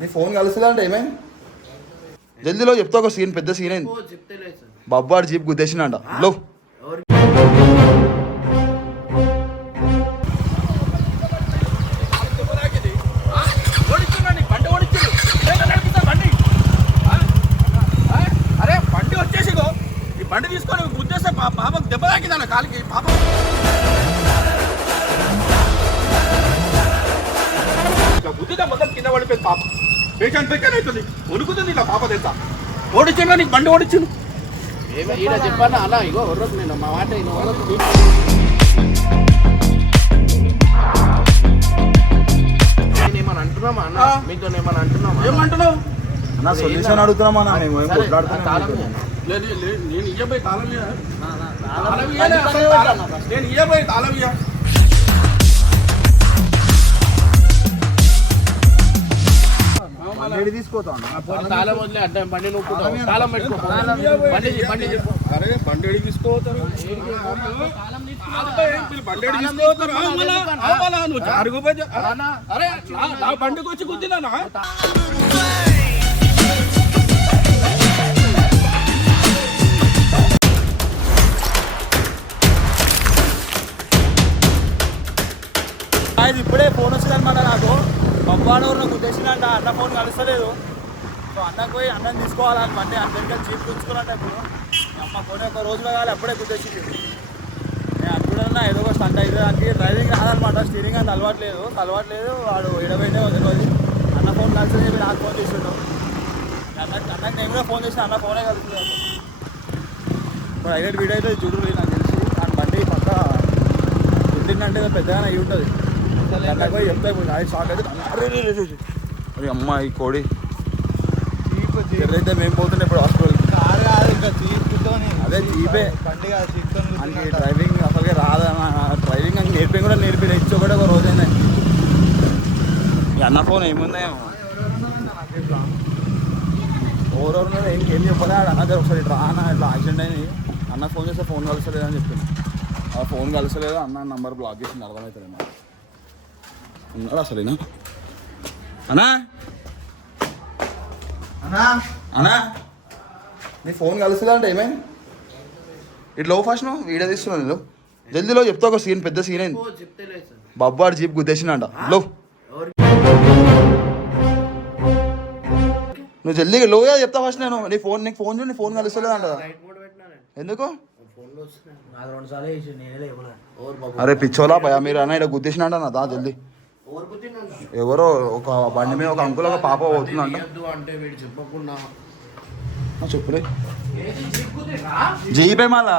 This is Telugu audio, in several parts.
నీ ఫోన్ కలుస్తుందా అంటే ఏమైంది? జల్దీలో చెప్తా ఒక సీన్ పెద్ద సీన్ అయింది. బొబ్బాడు జీప్ గుద్దేసిండంట లో పేషెంట్ పేషెంట్ అవుతుంది. ఉనుకుతుంది ఇట్లా పాప తెలుసా ఓడిచ్చిండు నీకు బండి ఓడిచ్చిండు ఏమో ఈడ చెప్పాను అన్న ఇగో ఒర్రకు నేను మా మాట అంటున్నామా అన్న. మీతో ఏమని అంటున్నామా ఏమంటున్నావు? నా సొల్యూషన్ అడుగుతున్నామా నా మేము ఏం కొట్లాడుతున్నాం నేను ఇయ్యబోయి తాళం పక్కన. నేను ఇయ్యబోయి తాళం ఇయ్య? బండి తీసుకోతాను తాళం వదిలే బండి నొప్పుతావు తాళం పెట్టుకో బండి బండి చెప్పు. అరే బండి ఎడికి తీసుకోపోతారు అబ్బాయి, వీళ్ళు బండి ఎడికి తీసుకోపోతారు ఆ, మళ్ళా, ఆ, మళ్ళా, నువ్వు జారుగు పోయి జా- అన్నా, అరే నా- నా బండికి వచ్చి గుద్దినా ఇది ఇప్పుడే ఫోన్ వచ్చిందనమాట నాకు బొబ్బాడు నాకు ఉద్దేశిందంట అన్న ఫోన్ కలుస్తలేదు. సో అన్నకు పోయి అన్నం తీసుకోవాలని బండి అందరికీ చీప్ గుంచుకున్నట్టు ఇప్పుడు. మీ అమ్మ ఫోన్ ఒక రోజులో కావాలి అప్పుడే గుర్తొచ్చింది నేను అప్పుడన్నా ఏదో ఒక స్టంట్ అయితే దానికి డ్రైవింగ్ రాదనమాట స్టీరింగ్ అంత అలవాట్లేదు. అలవాట్లేదు వాడు ఎడబైతే రోజు. అన్న ఫోన్ కలిసి చెప్పి నాకు ఫోన్ చేసిండు. అన్న అన్నకి నేను కూడా ఫోన్ చేసిన అన్న ఫోనే కలుస్తుంది ఇప్పుడు హైలైట్ వీడియో అయితే చూడు నాకు తెలిసి. దాని బండి పక్క గుద్దిందంటే పెద్దగానే అయి ఉంటుంది. అది షాక్ అయితే అరే రే రే రే రే. అరే అమ్మ ఈ కోడి ఎర్రైతే మేము పోతుండే ఇప్పుడు హాస్పిటల్కి ఇంకా అదే జీపే మనకి డ్రైవింగ్ అసలుకే రాదన్న డ్రైవింగ్ అని నేర్పి కూడా నేర్పి ఇచ్చి ఒకటి ఒక రోజైనా. అన్న ఫోన్ ఏముందేమో ఎవరెవరు ఏం ఏం చెప్పలే? ఆడ అన్న దగ్గర ఒకసారి ఇట్లా అన్న ఇట్లా యాక్సిడెంట్ అయింది. అన్న ఫోన్ చేస్తే ఫోన్ కలసలేదు అని చెప్పింది ఆ ఫోన్ కలసలేదు అన్న నంబర్ బ్లాక్ చేసింది అర్థమవుతుంది ఉన్నాడు అసలు అన్నా? అన్నా? అన్నా? నీ ఫోన్ కలుస్తుందా అంటే ఏమైంది ఇట్లా లో ఫస్ట్ నువ్వు వీడియో తీస్తున్నావు నేను జల్దీలో చెప్తా ఒక సీన్ పెద్ద సీన్ అయింది. ఓ చెప్తేలే సార్. బొబ్బాడు జీప్ గుద్దేసిండంట. లో ఎవరు? నువ్వు జల్దీ లోగా చెప్తా ఫస్ట్ నేను. నీ ఫోన్ నీకు ఫోన్ చూడు నీ ఫోన్ కలుస్తలేదు అంట ఎందుకు? అరే పిచ్చోలా భయ మీరు అన్న ఇక్కడ గుద్దేసినంట నా దా జల్దీ. ఎవరు ఒక బండి మీద ఒక అంకుల్ ఒక పాప పోతుందంట. అంటే వీడు చెప్పకుండా. చెప్పులే. జీపే మళ్ళా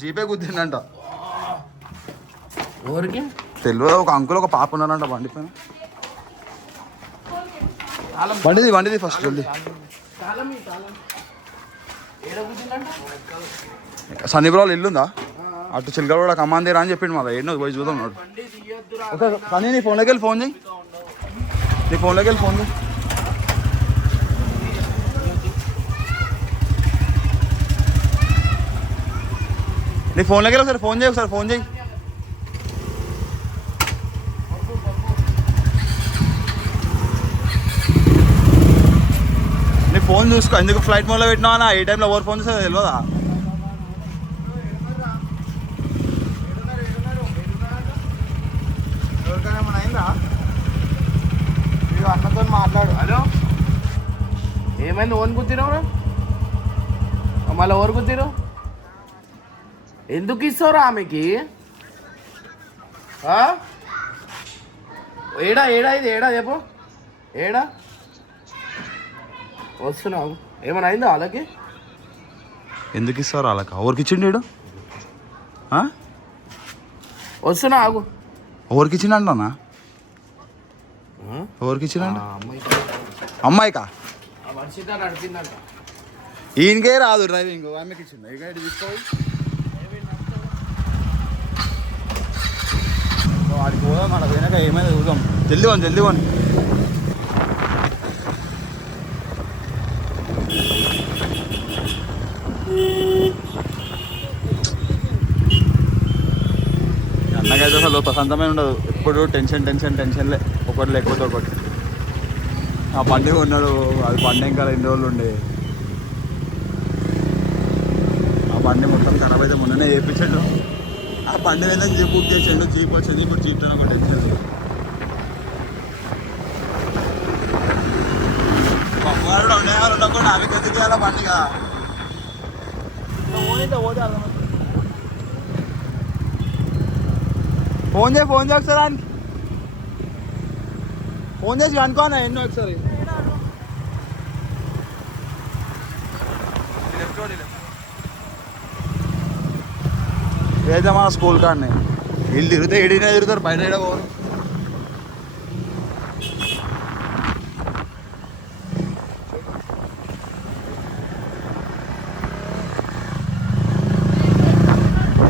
జీపే గుద్దిండంట ఎవరికి? తెలియదు ఒక అంకుల్ ఒక పాప ఉన్నారంట బండి పైన. బండిది బండిది ఫస్ట్ జల్దీ. సన్నిబ్రాలు ఇల్లుందా? అటు చిలకల కూడా కమాందేరా అని చెప్పిండు మళ్ళీ ఎన్నో పోయి చూద్దాం నాడు. బండి కానీ నీ ఫోన్లోకి వెళ్ళి ఫోన్ చేయి నీ ఫోన్లోకి వెళ్ళి ఫోన్ చేయి నీ ఫోన్లోకి వెళ్ళి ఒకసారి ఫోన్ చేయి ఒకసారి ఫోన్ చేయి నీ ఫోన్ చూసుకో ఎందుకు ఫ్లైట్ మోడ్లో పెట్టినావా ఏ టైంలో ఎవరు ఫోన్ చేస్తే తెలియదా ఎవరికైనా ఏమైనా అయిందా మీరు అన్నతో మాట్లాడు. హలో? ఏమైంది? ఓన్ కుత్తిరావురా మళ్ళీ ఎవరు కుత్తిరు ఎందుకు ఇస్తావురా ఆమెకి? ఏడా ఏడా ఇది? ఏడా చెప్పు. ఏడా? వస్తున్నావు. ఏమైనా అయిందా వాళ్ళకి? ఎందుకు ఇస్తారు వాళ్ళకి? ఎవరికి ఇచ్చిండు వీడు? వస్తున్నా ఆగు. ఎవరికి ఇచ్చిండు అన్న ఎవరికి ఇచ్చిండంట అమ్మాయికి. ఈయనకే రాదు డ్రైవింగ్ ఆమెకి ఇచ్చిండు ఇక తీసుకోవాలి వాడికి పోదాం మన వెనక ఏమైనా చూద్దాం. జల్దీ పోను జల్దీ పోను నాకైతే అసలు ప్రశాంతమే ఉండదు ఎప్పుడు టెన్షన్ టెన్షన్ టెన్షన్లే ఒకటి లేకపోతే ఒకటి. ఆ పండుగ ఉన్నాడు. అది బండి ఇంకా రెండు రోజులు ఉండే. ఆ బండి మొత్తం ఖరాబ్ అయితే మొన్ననే వేయించాడు ఆ బండి మీద జీప్ బుక్ చేసాడు. జీప్ వచ్చింది. ఇప్పుడు జీప్ ఒక టెన్షన్ బంగారు ఉండేవాళ్ళు ఉండకుండా అవి ఎందుకు చేయాలి బండిగా ఫోన్ చేయి ఫోన్ చేయి ఒకసారి ఆయనకి. ఫోన్ చేసి కనుకోనా ఎన్నో ఒకసారి ఏదో మా స్కూల్ కాడనే వీళ్ళు తిరిగితే ఏడినే తిరుగుతారు బయట ఏడ పోరు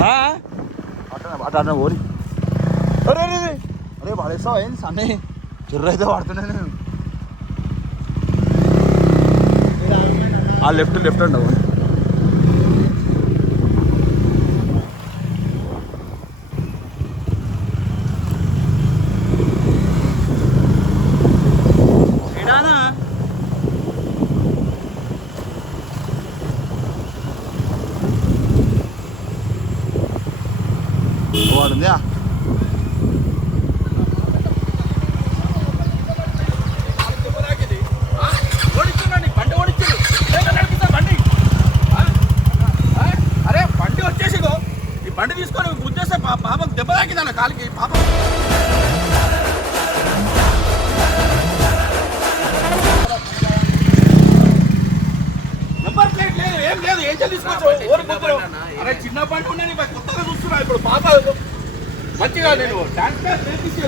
ఆ? అట్లా అట్లా అట్లా పోరి అరే అరే అరే అరే పడేస్తావు ఏంది సన్నీ? చిర్ర అయితే పడుతున్నా నేను. ఆ లెఫ్ట్ లెఫ్ట్ అండి వాడుందా?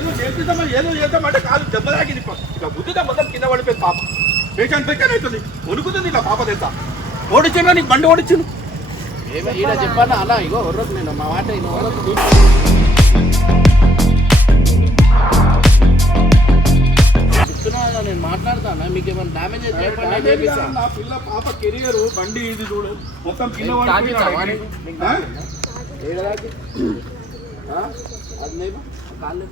ఏదో నేర్పిద్దామని ఏదో చేద్దామంటే కాలు దెబ్బ ఇక బుద్ధిగా మొత్తం కింద పడిపోయింది పాప. పేషెంట్ పెక్కన్ అవుతుంది వణుకుతుంది ఇలా పాప తెస్తా ఓడిచ్చిందా నీకు బండి ఓడిచ్చిండు ఈడ చెప్పానా అలా ఇగో ఒర్రకు నేను మా మాట కదా, నేను మాట్లాడతానా? మీకు ఏమైనా డ్యామేజ్ అయితే నా పిల్ల పాప కెరియర్ బండి ఇది చూడు మొత్తం కింద పడిపోయింది. అది లేవు? కాళ్ళు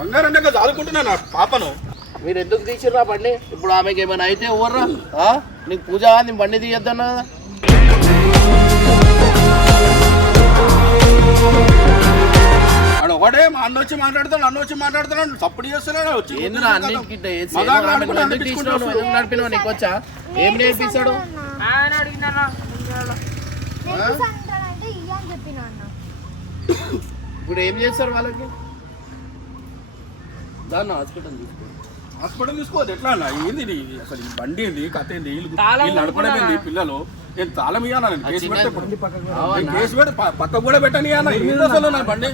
బంగారం దగ్గర చాలుకుంటున్నా నా పాపను. మీరు ఎందుకు తీసిర్రా బండి? ఇప్పుడు ఆమెకి ఏమైనా అయితే ఎవర్రా? ఆ? నీకు పూజ నీ బండి తీయొద్దన్నా ఆడు ఒకటే మా అన్న వచ్చి మాట్లాడుతాడు అన్న వచ్చి మాట్లాడుతున్నాడు తప్పుడు చేస్తున్నాడు వచ్చి ఏందిరా అన్నిటికి మగాడు ఆడుకుంటూ ఎందుకు తీసినావు నువ్వు? ఎందుకు నడిపినావు? నీకు వచ్చా? ఏం అన్న. ఇప్పుడు ఏం చేస్తారు వాళ్ళకి? దాన్ని హాస్పిటల్ తీసుకో హాస్పిటల్ తీసుకోవద్దు. ఎట్లా అన్న? ఏంది ఇది? అసలు ఈ బండి ఏంది? కథ ఏంది? వీళ్ళు వీళ్ళు నడపడం ఏంది? పిల్లలు? నేను తాళం ఇయ్యానా? నేను కేసు పెడితే ఇప్పుడు. నేను కేసు పెట్టి ప- పక్కకు కూడా పెట్టని అన్న ఏంది అసలు నా బండి.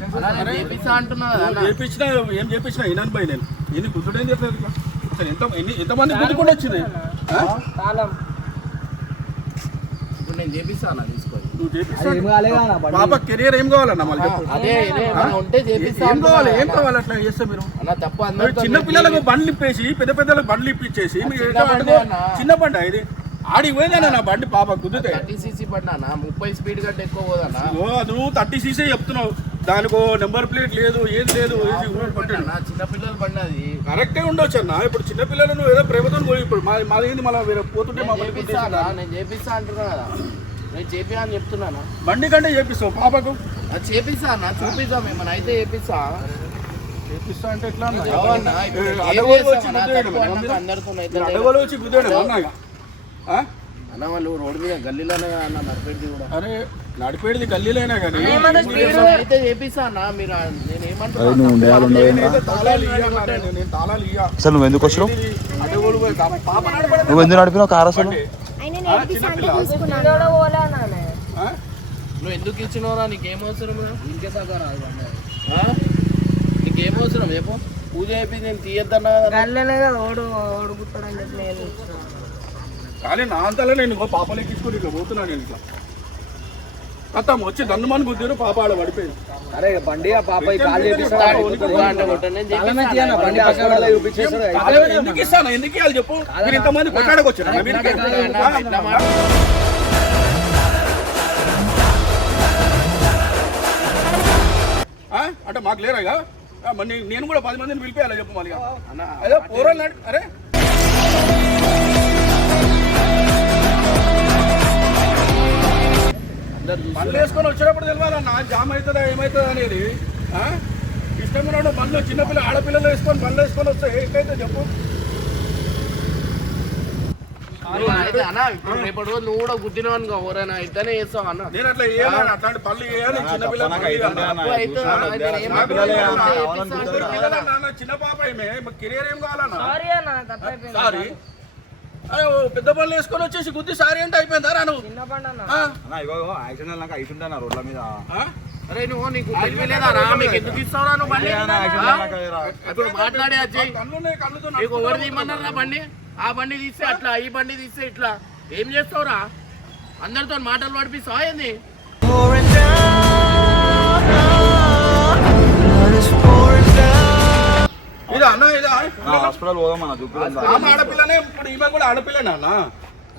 చేపించినా ఏం చేపించినా వినను పోయి నేను. ఏంది గుర్తుడేం చెప్పలేదు? అసలు ఎంత ఎన్ని ఎంతమంది గుర్తుకుండా వచ్చింది? ఆ? ఇప్పుడు నేను చేపిస్తా అన్న తీసుకొని. పాప కెరియర్ ఏం కావాలన్న మళ్ళీ అదే ఉంటే ఏం కావాలి ఏం అంటున్నా కావాలి అట్లా చేస్తే మీరు? అన్న తప్పు చిన్న పిల్లలకు బండ్లు ఇప్పేసి పెద్ద పెద్దలకు బండ్లు ఇప్పించేసి మీరు చిన్న బండే పట్టుకో- అన్న. చిన్న బండి ఇది? ఆడికి పోయిందన్న నా బండి పాప కుదితే థర్టీ సీసీ పడినా ముప్పై స్పీడ్ కంటే ఎక్కువ పోదన్నా ఓ నువ్వు థర్టీ సీసీ చెప్తున్నావు. దానికో నెంబర్ ప్లేట్ లేదు ఏది లేదు ఏది ఊరు కొట్టాడు. అన్న చిన్న పిల్లలు బండి అది కరెక్టే ఉండొచ్చు అన్న. ఇప్పుడు చిన్న పిల్లలు నువ్వు ఏదో ప్రేమతో పోయి ఇప్పుడు మా మాది ఏంది మళ్ళీ వేరే పోతుంటే మా నేను చేపిస్తా చేపిస్తా అంటున్నా కదా. నేను చేపియా అని చెప్తున్నాను? బండి కంటే చేపిస్తావు పాపకు? చేపిస్తా అన్న చూపిద్దాం ఏమన్నా అయితే చేపిస్తా. చేపిస్తా అంటే ఎట్లా ఏ, ఏం అడగోలు వచ్చి అన్న? వాళ్ళు రోడ్డు మీద గల్లీలోనే అన్న నడిపెట్టి కూడా. అరే నడిపేది గల్లీలైనా కానీ. అయితే చేపిస్తా అన్న మీరు నేను నువ్వు నేను- నేను. అసలు ఎందుకు వచ్చినావు? నువ్వు ఎందుకు నడిపినావు? కార్ అసలు? నువ్వు ఎందుకు ఇచ్చినవరా? నీకేం అవసరం? నీకేం అవసరం? చెప్పు. పూజ అయిపోయి నేను తీయద్దన్నా కానీ నా అంతలో నేను ఇంకో పాపలు ఎక్కించుకుని ఇట్లా పోతున్నాను నేను ఇట్లా. అత్తం వచ్చి దన్నుమని గుద్దారు పాప ఆడ పడిపోయింది. అరే బండి ఆ పాప కాలు ఎందుకు ఇస్తాను? ఎందుకు ఇవ్వాలి చెప్పు? మీరు ఇంతమంది కొట్టాడకు వచ్చారు? అంటే మాకు లేరాగా నేను కూడా పది మందిని పిలిపేయాలి చెప్పు మళ్ళీ అదే నడు- అరే బండ్లు వేసుకొని వచ్చినప్పుడు తెలియాలన్నా జామ్ అవుతుందా ఏమవుతుందా అనేది ఆ? ఇష్టం ఉన్నాడు బండ్లు చిన్నపిల్ల ఆడపిల్లలు వేసుకొని బండ్లు వేసుకొని వస్తే ఏంటైతే చెప్పు. అన్న ఇప్పుడు రేపటి రోజు నువ్వు కూడా గుద్దినావు అనుకో ఎవరైనా అయితేనే చేస్తావు అన్న. నేను అట్లా వేయాలని అట్లాంటి వేయాలి అన్న. అన్న, పిల్లలే అన్న, చిన్న పాప ఏమే? కెరీర్ ఏం కావాలన్నా? సారీ పెద్ద పనులు వేసుకొని వచ్చేసి గుద్ది సారీ అంటే అయిపోయిందా? రా నువ్వు? అన్న. యాక్సిడెంట్ నాకు రోడ్ల మీద. ఆ? అరే నువ్వు నీకు తెలియలేదా రా? మీకు ఎందుకు ఇస్తావురా నువ్వు బండి. ఇప్పుడు మాట్లాడే అజయ్ నీకు ఎవరు తీయమన్నారా బండి? ఆ బండి తీస్తే అట్లా ఈ బండి తీస్తే ఇట్లా. ఏం చేస్తావురా? అందరితో మాటలు పడిపిస్తావా ఏంది? ఇదా అన్న ఇదా. హాస్పిటల్ పోదామన్న చూపిద్దాం. ఆమె ఆడపిల్లనే ఇప్పుడు ఈమె కూడా ఆడపిల్లనే అన్న.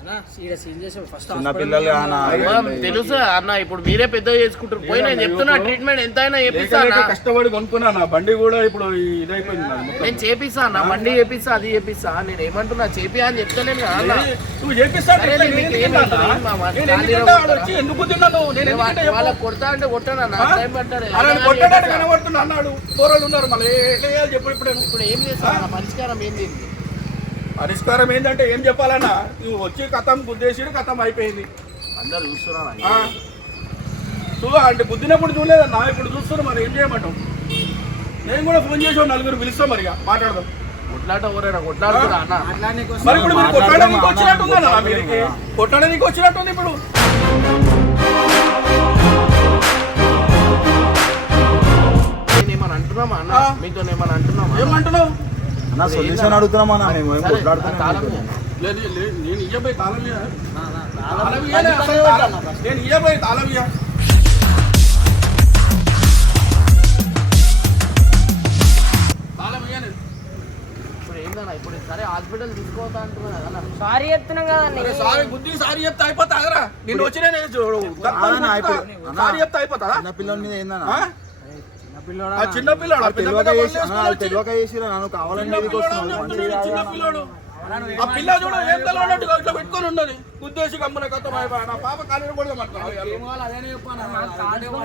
చిన్న పిల్లలు అన్న అమ్మా, తెలుసు అన్న ఇప్పుడు మీరే పెద్ద చేసుకుంటారు. పోయి నేను చెప్తున్నా ట్రీట్మెంట్ ఎంత అయినా చేపిస్తా. కష్టపడి కొనుక్కున్నా నా బండి కూడా ఇప్పుడు ఇదైపోయింది. నేను చేపిస్తా అన్న బండి చేపిస్తా అది చేపిస్తా. నేను ఏమంటున్నా చేపి అని చెప్తలేను కదా అన్న. ఏ, నువ్వు ఏం? ఏం చెప్పు. వాళ్ళకి కొడతా అంటే కొట్టాను అన్న. ఆ? టైం పట్టాడు చేపిస్తా. కనబడుతున్నా అన్నాడు. పోరాడు ఉన్నారు మళ్ళీ. ఎట్లా చేయాలి చెప్పు ఇప్పుడు. ఇప్పుడు ఏం చేస్తా అన్న? పరిష్కారం ఏంది పరిష్కారం ఏంటంటే ఏం చెప్పాలన్నా నువ్వు వచ్చి కథం గుద్దేసి కథం అయిపోయింది. అందరు చూస్తున్నారు? చూ అంటే గుద్దినప్పుడు చూడలేదన్నా ఇప్పుడు చూస్తున్నా మరి ఏం చేయమంటావు? నేను కూడా ఫోన్ చేసి నలుగురు పిలుస్తాం మరి ఇక మాట్లాడదాం. కొట్లాట ఎవరైనా కొట్లాడుతురా అన్న. మరి ఇప్పుడు మీరు కొట్టడానికి వచ్చినట్టుంది మీరికి ఇప్పుడు. నేను ఏమన్నా అంటున్నామా అన్న. మీతో ఏమన్నా అంటున్నామా ఏమంటున్నావు? అన్న సొల్యూషన్ అడుగుతున్నాం అన్న మేము ఏం కొట్లాడుతున్నాం. లేదు లేదు నేను ఇయ్యబోయి తాళం నేను ఇయ్యబోయి తాళం. ఇప్పుడు సరే హాస్పిటల్ తీసుకోవద్దా అంటున్నా కదా. సారీ చెప్తున్నాం కదండి సారీ బుద్ధి సారీ చెప్తే అయిపోతారా నిన్ను వచ్చి నేను అన్న. సారీ చెప్తే అయిపోతారా చిన్న పిల్లల మీద ఏందన్న ఆ? చిన్న పిల్లాడు? ఆ చేసుకొని వచ్చి తెలియక చేసిరా? నన్ను కావాలని చిన్న మీదకి పిల్లోడు వస్తున్నావు. అని మంచిగా చెప్తున్నాడు, చిన్న కాదు. పిల్లోడు. ఆ పిల్ల చూడ ఏం తెలవనట్టుగా ఇట్లా పెట్టుకొని ఉన్నది. ఉద్దేశి గమ్మున కథం అయిపోయి నా పాప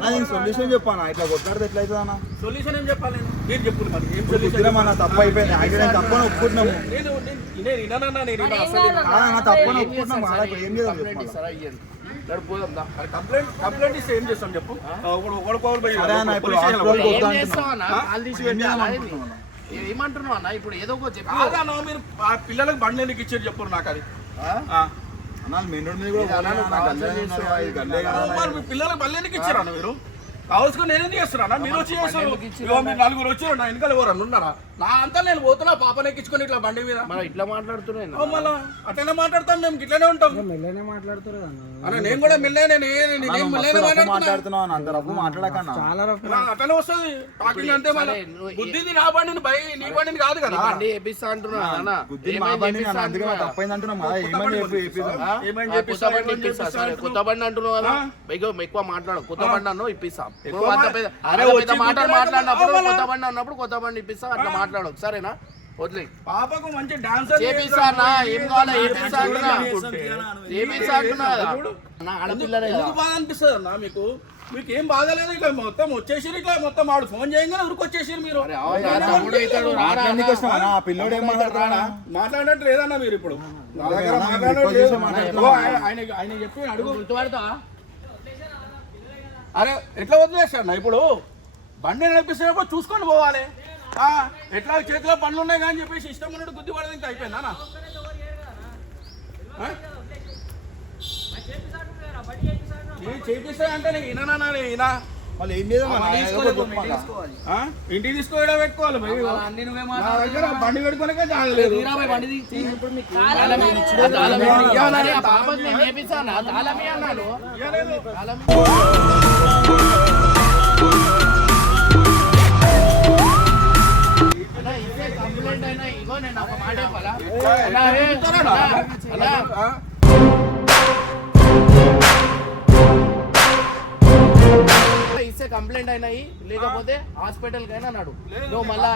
నేను సొల్యూషన్ చెప్పాను? ఇట్లా కొట్లాడితే ఎట్లయితుంది అన్న? సొల్యూషన్ ఏం చెప్పాలి నేను? మీరు చెప్పు మరి ఏం ఇప్పుడు సొల్యూషన్ కుదిరం అన్న తప్పు అయిపోయింది. యాక్సిడెంట్ తప్పని ఒప్పుకుంటున్నాము. నేను నేను నేను విననన్నా నేను వినను అసలు వినను. ఆ, అన్న తప్పని ఏం ఒప్పుకుంటున్నాం చేస్తాం అలా సరే, ఏం చేద్దాం కంప్లైంట్ కంప్లైంట్ ఇస్తే ఏం చేస్తాం చెప్పు? అన్న, అన్న? ఏమంటున్నావు అన్న? ఇప్పుడు ఏదో ఒక చెప్పు. కాదన్నా మీరు పిల్లలకు బండి ఎందుకు ఇచ్చారు చెప్పు నాకు అది. అన్న మెయిన్ రోడ్ మీద కూడా అన్న, అన్న, అన్న. మీ పిల్లలకు బండి ఎందుకు ఇచ్చారా మీరు? కావాల్సుకుని నేను చేస్తున్నా మీరు వచ్చి చేస్తారు. మీరు నలుగురు వచ్చారు నా వెనకాల ఎవరన్నా ఉన్నారా? నా అంతా నేను పోతున్నా పాపని ఎక్కించుకొని ఇట్లా బండి మీద. మనం ఇట్లా మాట్లాడుతున్నాయి ఓ మళ్ళా అట్లనే మాట్లాడతాం మేము ఇట్లనే ఉంటాం. అన్న. నేను కూడా మెల్లనే నేను అన్న, నేను నువ్వు మెల్లనే మస్తు రఫ్ అన్న, అంత మాట్లాడకన్నా అట్లనే వస్తుంది. టాకింగ్ అంతే మళ్ళీ బుద్ధిది నా బండిని భయ నీ బండిని కాదు కదా? బండి వేపిస్తా అంటున్నా అన్న. మా బండి అన్న, అందుకే? తప్పైంది అంటున్నాం ఏమని చెప్పి? ఏమని కొత్త బండి అంటున్నావు? కదా? ఎక్కువ మాట్లాడు. కొత్త బండి అన్నావు ఇప్పిస్తాం. మాటలు మాట్లాడినప్పుడు? కొత్త బండి అన్నప్పుడు కొత్త బండి ఇప్పిస్తాం అట్లా మాట్లాడు సరేనా? వదిలే. పాపకు మంచి డాన్సర్ చేపిస్తా అన్న ఏం కావాలో? చేపిస్తా అంటున్నా కదా అన్న, ఆడపిల్లనే కదా ఎందుకు బాధ అనిపిస్తుంది అన్న మీకు? మీకు ఏం బాధ లేదు ఇట్లా మొత్తం వచ్చేసి ఇట్లా మొత్తం ఆడు ఫోన్ చేయగానే ఉరికి వచ్చేసి మీరు పిల్లోడు ఏం మాట్లాడతాడా? మాట్లాడట్టు లేదన్న మీరు ఇప్పుడు. నా ఆయన- ఆయన చెప్పి అడుగు. గుర్తుపడతా అరే ఎట్లా వదిలేస్తాడు ఇప్పుడు బండి నడిపిస్తున్నప్పుడు చూసుకొని పోవాలి. ఆ, ఎట్లా చేతిలో పనులు ఉన్నాయి కానీ చెప్పేసి ఇష్టం ఉన్నట్టు గుద్ది పడేది ఇంకా అయిపోయిందా? నేను చేపిస్తా అంటే నేను విననా నేను వినా? వాళ్ళు ఏం చేద్దాం అన్న? ఏదో ఒకటి చెప్పు మళ్ళా. ఆ? ఇంటికి తీసుకోవడం పెట్టుకోవాలి మరి. నా దగ్గర బండి జాగలేదు తాళం ಅಲ್ಲ ಇದೇ ಕಂಪ್ಲೇಂಟ್ ಏನೋ ಇಗೋನೇನು ನಾವು ಮಾಡೇವಲ್ಲ వస్తే కంప్లైంట్ అయినాయి లేకపోతే హాస్పిటల్ కైనా నడు నువ్వు మళ్ళా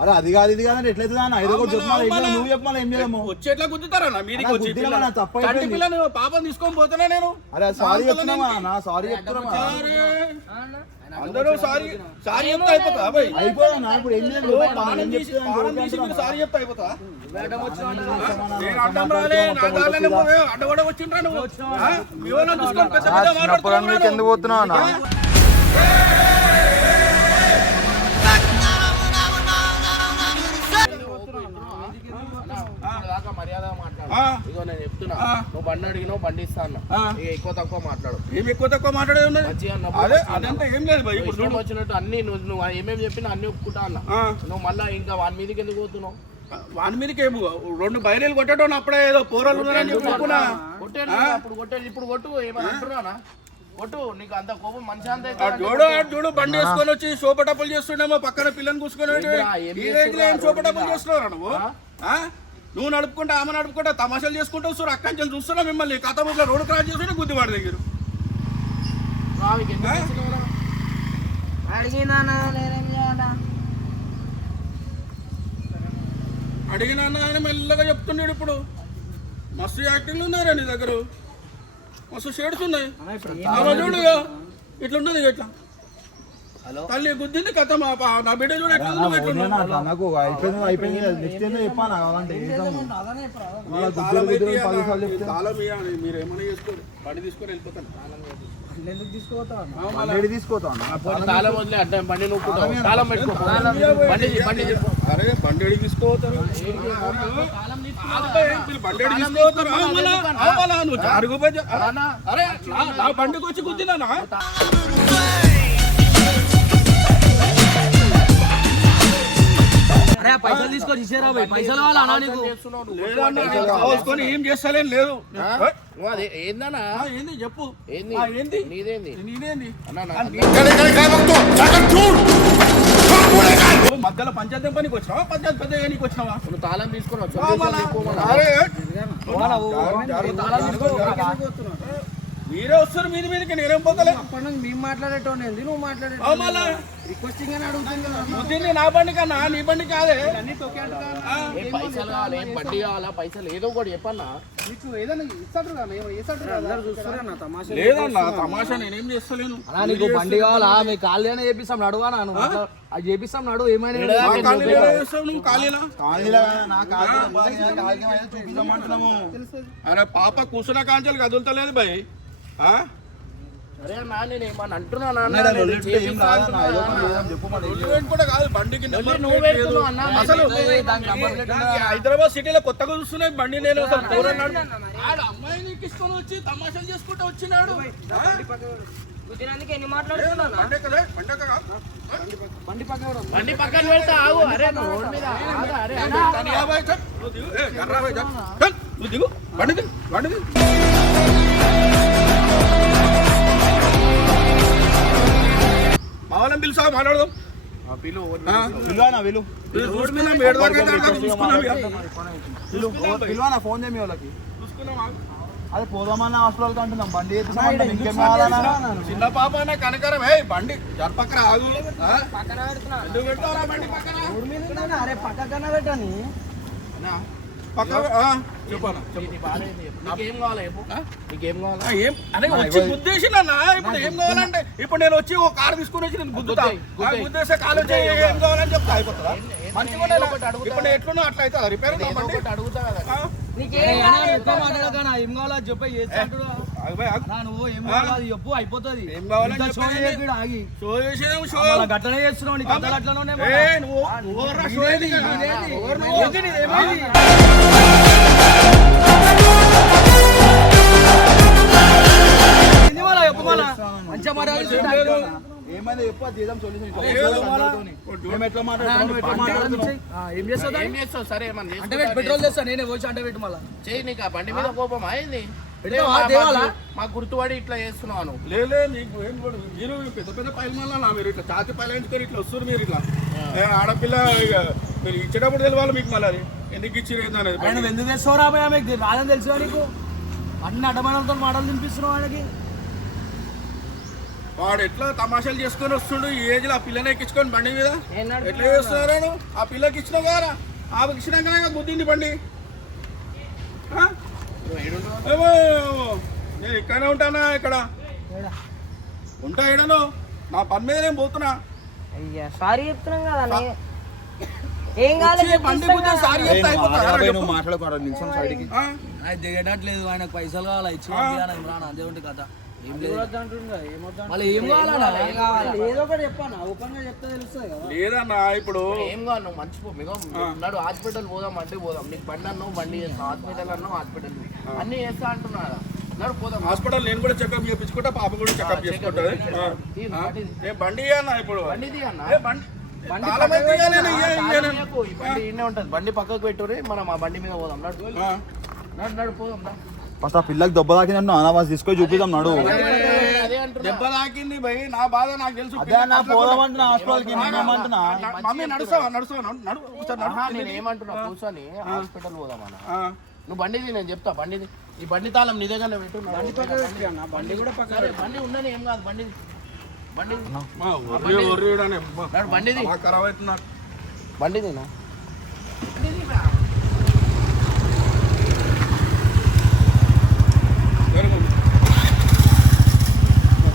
అరే అది కాదు ఇది కాదంటే ఎట్లయితే అన్న ఐదో కూడా చెప్పాలి? నువ్వు చెప్పాలి ఏం చేద్దాము వచ్చి ఎట్లా గుద్దుతారా నా మీదికి వచ్చి గుద్దినా పిల్ల? నా తప్పు అయిపోయింది. చంటి పిల్లని పాపం తీసుకొని పోతున్నా నేను. అరే సారీ చెప్తున్నామా? నా సారీ చెప్తున్నామా? అందరూ సారీ సారీ చెప్తే అయిపోతా అబ్బాయి అయిపోదా నా ఇప్పుడు ఏం చేయాలి ఓ, చెప్పు. పానం ఏం తీసి చెప్తున్నాను? పానం తీసి మీరు సారీ చెప్తే అయిపోతా నేను అడ్డం రాలే నా దారిలోనే పోవే అడ్డగొడ వచ్చిండ్రా నువ్వు ఆ? మీ వాళ్ళని చూసుకొని పెద్ద పెద్ద మాట్లాడుతున్నావు మీకు ఎందుకు పోతున్నావు అన్న మర్యాద మాట్లాడు. ఇగో నేను నువ్వు బండి అడిగినావు బండి ఇస్తా అన్న. ఎక్కువ తక్కువ మాట్లాడు. ఏం ఎక్కువ తక్కువ మాట్లాడేది ఉన్నది? అదే అదంతా ఏం లేదు భయ్ ఇప్పుడు వచ్చినట్టు అన్ని నువ్వు నువ్వు ఏమేమి చెప్పినా అన్ని ఒప్పుకుంటా అన్న. నువ్వు మళ్ళా ఇంకా వాని మీదకి ఎందుకు పోతున్నావు? వాని మీదకి ఏమో రెండు బైరేలు కొట్టడం అప్పుడే ఏదో పోరాలు ఉన్నారని చెప్పి చెప్పుకున్నా కొట్టేది అప్పుడు కొట్టేది ఇప్పుడు కొట్టు ఏమని అంటున్నానా? కొట్టు నీకు అంత కోపం మంచి అంత చూడు చూడు బండి వేసుకొని వచ్చి సోపటప్పులు చేస్తుండేమో పక్కన పిల్లని కూసుకొని ఏం సోపటప్పులు రోడ్డు చేస్తున్నారా నువ్వు? ఆ? నువ్వు నడుపుకుంటా ఆమె నడుపుకుంటా తమాషాలు చేసుకుంటూ వస్తారు అక్కడి చూస్తున్నా మిమ్మల్ని. కథ ఇట్లా రోడ్డు క్రాస్ చేస్తుంటే గుద్దివాడి దగ్గర? అడిగినా అని మెల్లగా చెప్తున్నాడు ఇప్పుడు. మస్తు యాక్టింగ్లు ఉన్నారా నీ దగ్గర? మస్తు షేడ్స్ ఉన్నాయి. ఇట్లా ఉన్నది ఇట్లా. తల్లి గుద్దింది కథ మా నా బిడ్డ చూడు నాకు అయిపోయింది అయిపోయింది నెక్స్ట్ ఏందో చెప్పాను ఇయ్యాలి. మీరు ఏమైనా చేసుకోండి బండి తీసుకొని వెళ్ళిపోతాను. బండి తీసుకోతా అన్న. పోనీ తాళం పైసలు తీసుకొని ఇచ్చారా భయ్ పైసలు నీకు? కావాల్సుకొని ఏం చేస్తలేను లేదు. ఏందన్నా? ఆ, ఏంది? చెప్పు. ఏంది? నీదేంది? మధ్యలో పంచాయతీ పనికి వచ్చినావా? పంచాయతీ పెద్ద నీకు వచ్చినావా? నువ్వు తాళం తీసుకొని వచ్చావు. మీరే వస్తారు మీది మీదకి నేనేం పోతలే? మేము మాట్లాడేటోనే నువ్వు మళ్ళా? రిక్వెస్టింగ్ అని కదా. నా బండి కన్నా నీ బండి కాదే. పైసలు కావాలి ఏం బండి కావాలా పైసలు ఏదో ఒకటి చెప్పన్నా. నీకు ఏదైనా ఇస్తాడు కదా మేము ఇస్తాడు అందరు చూస్తారా నా తమాషా లేదన్నా తమాషా నేనేం చేస్తలేను. అలా నీకు బండి కావాలా? మీ కాళ్ళైనా చేపిస్తాం నడువా నువ్వు అది చేపిస్తాం నడు ఏమైనా అరే పాప కూర్చున్న కాంచెలు కదులుతలేదు భయ్? అరే అన్నా నేను ఏమన్నా అంటున్నానా అన్నా? అన్నయ్య, నేను లొల్లి ఏం చేపిస్తా రాదన్న, ఏదో ఒకటి అంటున్నా. నువ్వు. పెడుతున్నావు అన్నా, అసలు హైదరాబాద్ సిటీలో కొత్తగా చూస్తున్నాయి బండి నేను అసలు పోరన్నాడు ఆడ అమ్మాయి నీకు ఇష్టం వచ్చి తమాషాలు చేసుకుంటూ వచ్చినాడు. ఆ? ఎన్ని బండి పక్కన పెడతా ఆగు. అరే నువ్వు రోడ్ మీద ఆగు, అరే. అన్నా. కానీ యాభై చల్, నువ్వు దిగు. ఏ, గర్రా భయ్, చల్. చల్, నువ్వు దిగు. బండి దిగు బండి దిగు. మా వాళ్ళని పిలుసా మాట్లాడదాం. ఆ పిలు. ఆ? పిలువనా ఫోన్ చేయమి వాళ్ళకి. అదే పోదామన్న హాస్పిటల్కి అంటున్నాం. బండి చిన్న పాప కనకరం. ఏ బండి జరపక్కర ఆగు? ఎందుకు బండి పక్కన? అరే పెట్టని. ఏం? అదే వచ్చి గుద్దేసిన ఇప్పుడు ఏం కావాలంటే ఇప్పుడు నేను వచ్చి ఒక కారు తీసుకుని వచ్చి నేను గుద్దుతా. గుద్దేస్తే కాలు వచ్చి ఏం కావాలని చెప్తా. అయిపోతుందా? మంచిగా. ఇప్పుడు నేను ఎట్లున్నా అట్లా అవుతుందా? రిపేర్ అడుగుతా కదా? నీకేం కావాలో? చెప్పి ఆగు. నువ్వు ఏం కావాలో చెప్పు అయిపోతుంది ఆగి. షో షో గట్లనే చేస్తున్నావు నీ కథలు అట్లనే చెప్పు మళ్ళా. చెప్పు అది చేద్దాం సొల్యూషన్ పెట్రోల్ చేస్తా నేనే పోసి అంటే పెట్టు మళ్ళా. చెయ్యి నీకు ఆ బండి మీద కోపం అయింది మాకు గుర్తుపడి ఇట్లా చేస్తున్నావు నువ్వు. లేలే నీకు ఏం కూడా మీరు పెద్ద పెద్ద పైల మళ్ళా మీరు ఇట్లా ఛాతి పైలంచుకొని ఇట్లా వస్తారు మీరు ఇట్లా. ఆడపిల్ల ఇక మీరు ఇచ్చేటప్పుడు తెలియాలి మీకు మళ్ళీ ఎందుకు ఇచ్చిరు ఏంది అనేది ఎందుకు తెస్తావు రాబోయే మీకు రాదని తెలుసు నీకు? అన్ని అడ్డమానాలతో మాటలు తినిపిస్తున్నావు ఆయనకి. వాడు ఎట్లా తమాషాలు చేసుకొని వస్తుండు? ఈ ఏజ్లో ఆ పిల్లని ఎక్కించుకొని బండి మీద? ఎట్లా చేస్తున్నాడు ఆ పిల్లకి ఇచ్చిన కదా? ఆమెకి ఇచ్చినాకనే గుద్దింది బండి. నేను ఇక్కడనే ఉంటానా ఇక్కడ? ఉంటా ఇడను నా పని మీద నేను పోతున్నా. అయ్యా సారీ చెప్తున్నాం కదా. ఏం మాట్లాడుకోరా నిమిషం సైడ్కి. దిగేటట్లేదు ఆయనకు పైసలు కావాలి ఇచ్చి ఇమ్రాన్? చెప్తే తెలుస్తుంది కదా లేదన్నా ఇప్పుడు ఏం కాదు నువ్వు మర్చిపో. మిగ నాడు హాస్పిటల్ పోదాం అంటే పోదాం. నీకు బండి అన్నావు బండి చేస్తా. హాస్పిటల్ అన్నావు హాస్పిటల్ అన్ని చేస్తా పోదాం. హాస్పిటల్ నేను కూడా చెకప్ చేయించుకుంటా పాప కూడా చెకప్. నేను బండి ఇప్పుడు? అన్న ఏ బండి బండి ఈడనే ఉంటది. బండి పక్కకు పెట్టురే మనం ఆ బండి మీద పోదాం. నడు. నడు పోదాం. ఫస్ట్ ఆ పిల్లకి దెబ్బ తాకిందంటే అనావాస్ తీసుకొని చూపిద్దాం నాడు. దెబ్బ తాకింది భయ్ నా బాధ నాకు తెలుసు. అదే అన్న పోదామంటున్నా హాస్పిటల్కి మమ్మీ నడుస్తావా నడుస్తావా? నడు నేను ఏమంటున్నా కూర్చొని హాస్పిటల్ పోదాం అన్న. ఆ. నువ్వు బండిది నేను చెప్తా బండిది ఈ బండి తాళం నీ దగ్గర పెట్టు బండి బండి కూడా సరే బండి ఉండని ఏం కాదు బండిది బండిది బండిది బాగా ఖరాబ్ అవుతున్నారు బండిది నా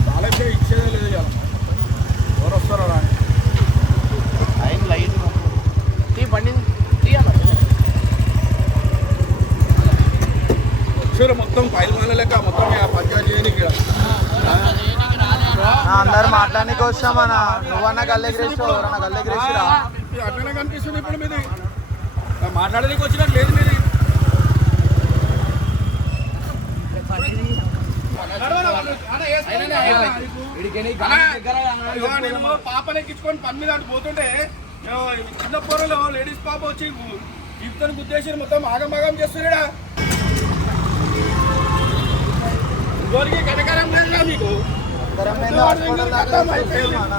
తాళైతే ఇచ్చేదే లేదు ఇవాళ ఎవరు వస్తారో రా టైం లైట్ తీ బండిది తీ అన్న వచ్చారు మొత్తం పైలు మాల లెక్క మొత్తం పంచాయతీ. అందరు మాట్లాడడానికి వచ్చామన్నా నువ్వన్నా గల్లెగిరేసావు ఎవరన్నా గల్లెగిరేసిరా అట్లనే కనిపిస్తుంది ఇప్పుడు మీది. మాట్లాడడానికి వచ్చినట్టు లేదు మీది. పాపని ఎక్కించుకొని పని మీద అటు పోతుంటే చిన్న పొరలో లేడీస్ పాప వచ్చి ఇతను గుద్దేసి మొత్తం ఆగమాగం చేస్తున్నాడా? ఇంకోరికి కనకరం లేదా మీకు దాకా తీసుకొచ్చామన్నా.